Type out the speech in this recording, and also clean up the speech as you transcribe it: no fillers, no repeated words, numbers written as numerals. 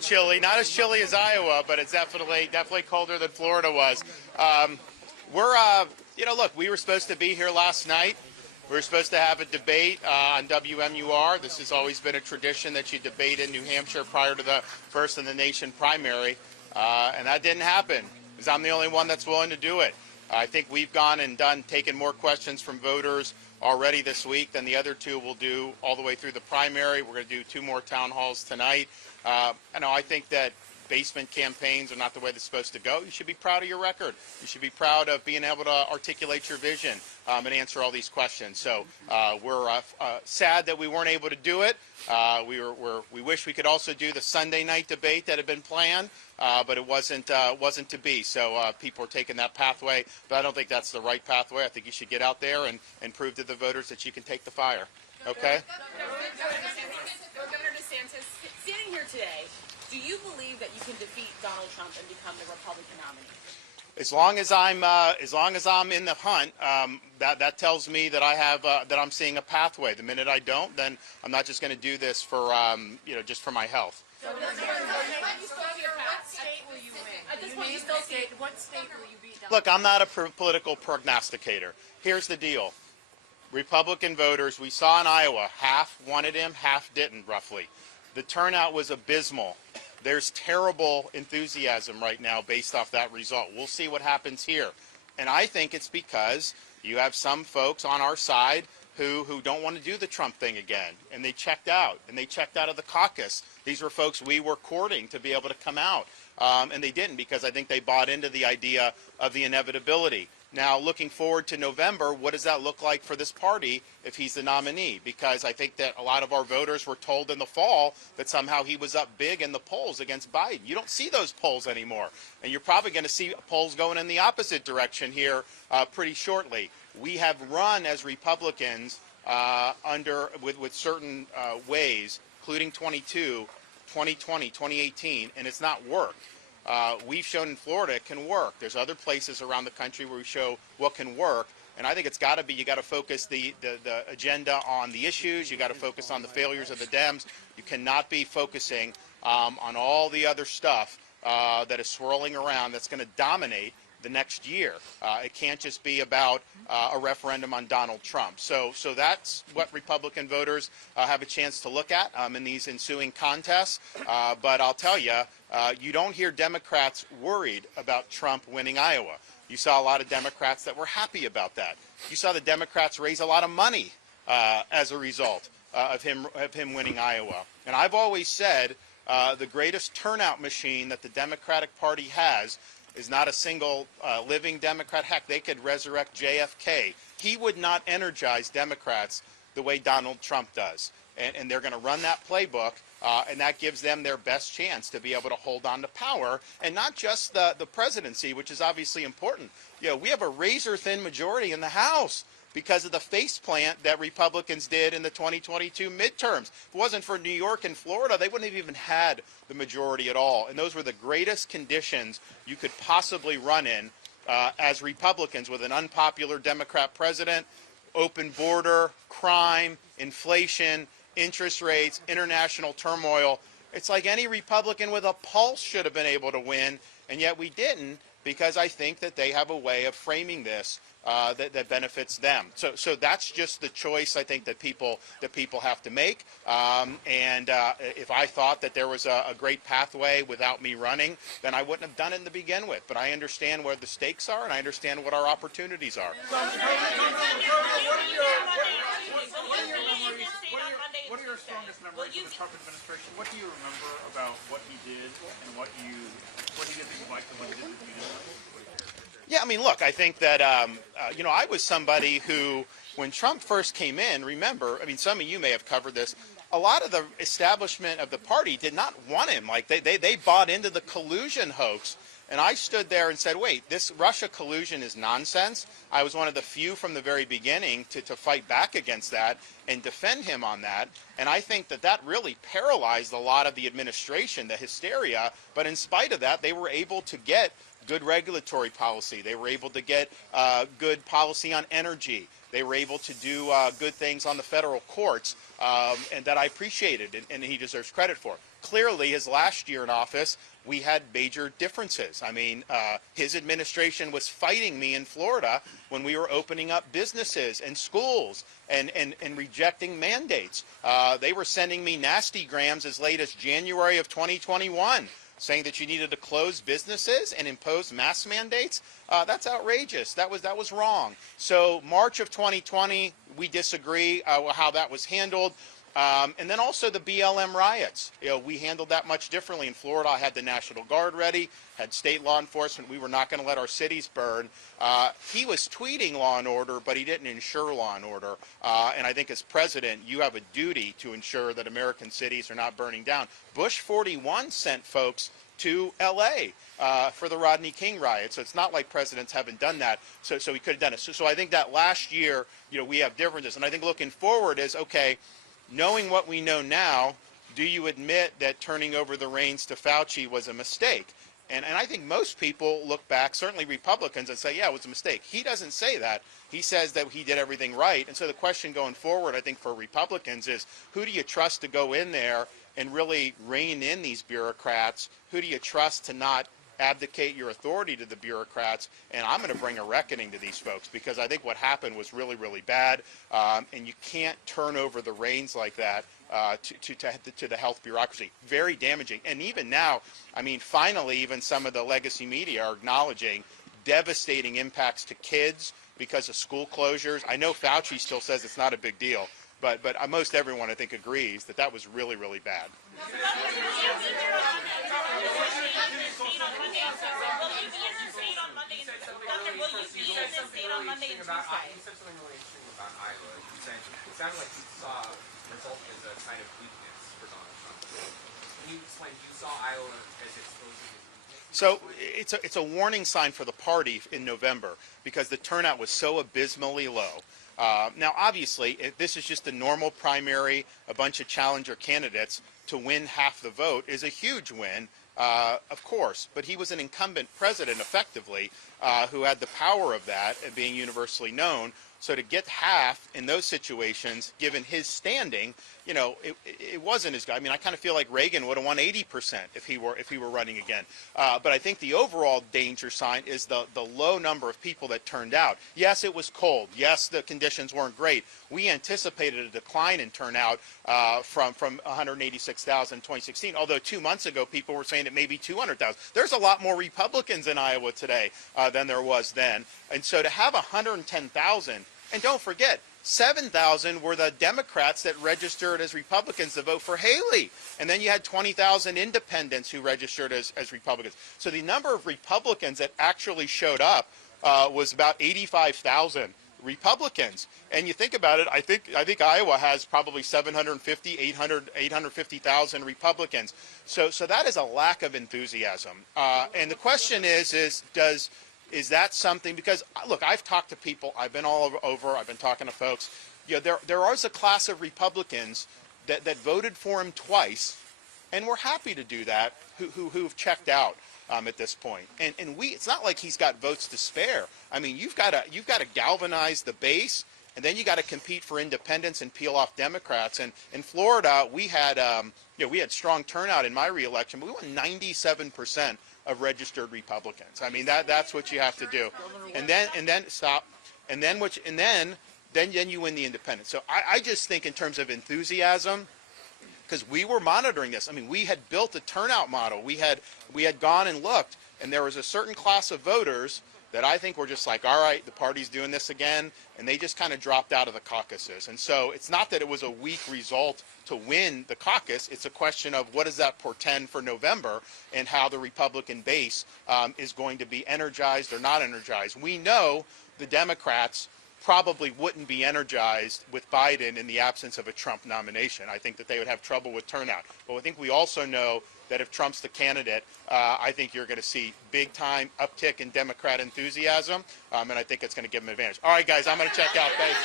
chilly, not as chilly as Iowa, but it's definitely colder than Florida was. Look, we were supposed to be here last night. We were supposed to have a debate on WMUR. This has always been a tradition that you debate in New Hampshire prior to the first in the nation primary, and that didn't happen because I'm the only one that's willing to do it. I think we've gone and taken more questions from voters already this week than the other two will do all the way through the primary. We're going to do 2 more town halls tonight. I think that basement campaigns are not the way they're supposed to go. You should be proud of your record. You should be proud of being able to articulate your vision and answer all these questions. So we're sad that we weren't able to do it. We wish we could also do the Sunday night debate that had been planned, but it wasn't to be. So people are taking that pathway, but I don't think that's the right pathway. I think you should get out there and prove to the voters that you can take the fire. Okay? Governor DeSantis, standing here today, do you believe that you can defeat Donald Trump and become the Republican nominee? As long as I'm in the hunt, that tells me that I'm seeing a pathway. The minute I don't, then I'm not just going to do this for just for my health. So what state will you win? At this point, what state will you beat Donald Trump? Look, I'm not a political prognosticator. Here's the deal. Republican voters, we saw in Iowa, half wanted him, half didn't, roughly. The turnout was abysmal. There's terrible enthusiasm right now based off that result. We'll see what happens here. And I think it's because you have some folks on our side who don't want to do the Trump thing again. And they checked out. And they checked out of the caucus. These were folks we were courting to be able to come out. And they didn't because I think they bought into the idea of the inevitability. Now, looking forward to November, what does that look like for this party if he's the nominee? Because I think that a lot of our voters were told in the fall that somehow he was up big in the polls against Biden. You don't see those polls anymore. And you're probably going to see polls going in the opposite direction here pretty shortly. We have run as Republicans with certain ways, including 2020, 2018, and it's not worked. We've shown in Florida it can work. There's other places around the country where we show what can work. And I think it's got to be, you got to focus the agenda on the issues. You got to focus on the failures of the Dems. You cannot be focusing on all the other stuff that is swirling around that's going to dominate the next year. It can't just be about a referendum on Donald Trump. So that's what Republican voters have a chance to look at in these ensuing contests. But I'll tell you, you don't hear Democrats worried about Trump winning Iowa. You saw a lot of Democrats that were happy about that. You saw the Democrats raise a lot of money as a result of him winning Iowa. And I've always said the greatest turnout machine that the Democratic Party has is not a single living Democrat. Heck, they could resurrect JFK. He would not energize Democrats the way Donald Trump does. And they're going to run that playbook, and that gives them their best chance to be able to hold on to power, and not just the presidency, which is obviously important. You know, we have a razor-thin majority in the House because of the faceplant that Republicans did in the 2022 midterms. If it wasn't for New York and Florida, they wouldn't have even had the majority at all. And those were the greatest conditions you could possibly run in as Republicans with an unpopular Democrat president, open border, crime, inflation, interest rates, international turmoil. It's like any Republican with a pulse should have been able to win, and yet we didn't, because I think that they have a way of framing this that benefits them. So that's just the choice I think that people have to make. If I thought that there was a great pathway without me running, then I wouldn't have done it to begin with. But I understand where the stakes are, and I understand what our opportunities are. What are your strongest memories of the Trump administration? What do you remember about what he did and what he did that you liked and what he did that you didn't like? Yeah, I mean, look, I think that, I was somebody who, when Trump first came in, remember, I mean, some of you may have covered this, a lot of the establishment of the party did not want him. Like, they bought into the collusion hoax. And I stood there and said, wait, this Russia collusion is nonsense. I was one of the few from the very beginning to fight back against that and defend him on that. And I think that really paralyzed a lot of the administration, the hysteria. But in spite of that, they were able to get good regulatory policy. They were able to get good policy on energy. They were able to do good things on the federal courts, and that I appreciated, and he deserves credit for. clearly his last year in office, we had major differences. I mean, his administration was fighting me in Florida when we were opening up businesses and schools and rejecting mandates. They were sending me nasty grams as late as January of 2021, saying that you needed to close businesses and impose mask mandates. That's outrageous. That was wrong. So March of 2020, we disagree how that was handled. And then also the BLM riots. We handled that much differently. In Florida, I had the National Guard ready, had state law enforcement. We were not going to let our cities burn. He was tweeting law and order, but he didn't ensure law and order. And I think as president, you have a duty to ensure that American cities are not burning down. Bush 41 sent folks to L.A. For the Rodney King riot. So it's not like presidents haven't done that. So he could have done it. So I think that last year, we have differences. And I think looking forward is, okay, knowing what we know now, do you admit that turning over the reins to Fauci was a mistake? And I think most people look back, certainly Republicans, and say, yeah, it was a mistake. He doesn't say that. He says that he did everything right. And so the question going forward, I think, for Republicans is, who do you trust to go in there and really rein in these bureaucrats? Who do you trust to not abdicate your authority to the bureaucrats? And I'm going to bring a reckoning to these folks, because I think what happened was really, really bad. And you can't turn over the reins like that to the health bureaucracy. Very damaging. And even now, I mean, finally, even some of the legacy media are acknowledging devastating impacts to kids because of school closures. I know Fauci still says it's not a big deal, but most everyone, I think, agrees that that was really, really bad. You said something really interesting about Iowa. You said it sounded like you saw the result as a sign of weakness for Donald Trump. Can you explain? You saw Iowa as exposing his weakness? So it's a warning sign for the party in November, because the turnout was so abysmally low. Now, obviously, if this is just a normal primary, a bunch of challenger candidates, to win half the vote is a huge win. Of course, but he was an incumbent president, effectively, who had the power of that and being universally known. So to get half in those situations, given his standing, it wasn't as good. I mean, I kind of feel like Reagan would have won 80% if he were running again. But I think the overall danger sign is the low number of people that turned out. Yes, it was cold. Yes, the conditions weren't great. We anticipated a decline in turnout from 186,000 in 2016, although 2 months ago people were saying it may be 200,000. There's a lot more Republicans in Iowa today than there was then. And so to have 110,000, and don't forget, 7,000 were the Democrats that registered as Republicans to vote for Haley. And then you had 20,000 independents who registered as Republicans. So the number of Republicans that actually showed up was about 85,000 Republicans. And you think about it, I think Iowa has probably 850,000 Republicans. So that is a lack of enthusiasm. And the question is that something, because look, I've talked to people, I've been all over, I've been talking to folks, there is a class of Republicans that voted for him twice, and we're happy to do that, who've checked out at this point. And it's not like he's got votes to spare. I mean, you've got to galvanize the base, and then you got to compete for independents and peel off Democrats. And in Florida, we had strong turnout in my reelection, but we won 97% of registered Republicans. I mean, that's what you have to do. And then you win the independents. So I just think in terms of enthusiasm, because we were monitoring this. I mean, we had built a turnout model. We had gone and looked, and there was a certain class of voters that I think were just like, all right, the party's doing this again, and they just kind of dropped out of the caucuses. And so it's not that it was a weak result to win the caucus. It's a question of what does that portend for November and how the Republican base is going to be energized or not energized. We know the Democrats probably wouldn't be energized with Biden in the absence of a Trump nomination. I think that they would have trouble with turnout. But I think we also know that if Trump's the candidate, I think you're going to see big-time uptick in Democrat enthusiasm, and I think it's going to give them an advantage. All right, guys, I'm going to check out. Thanks.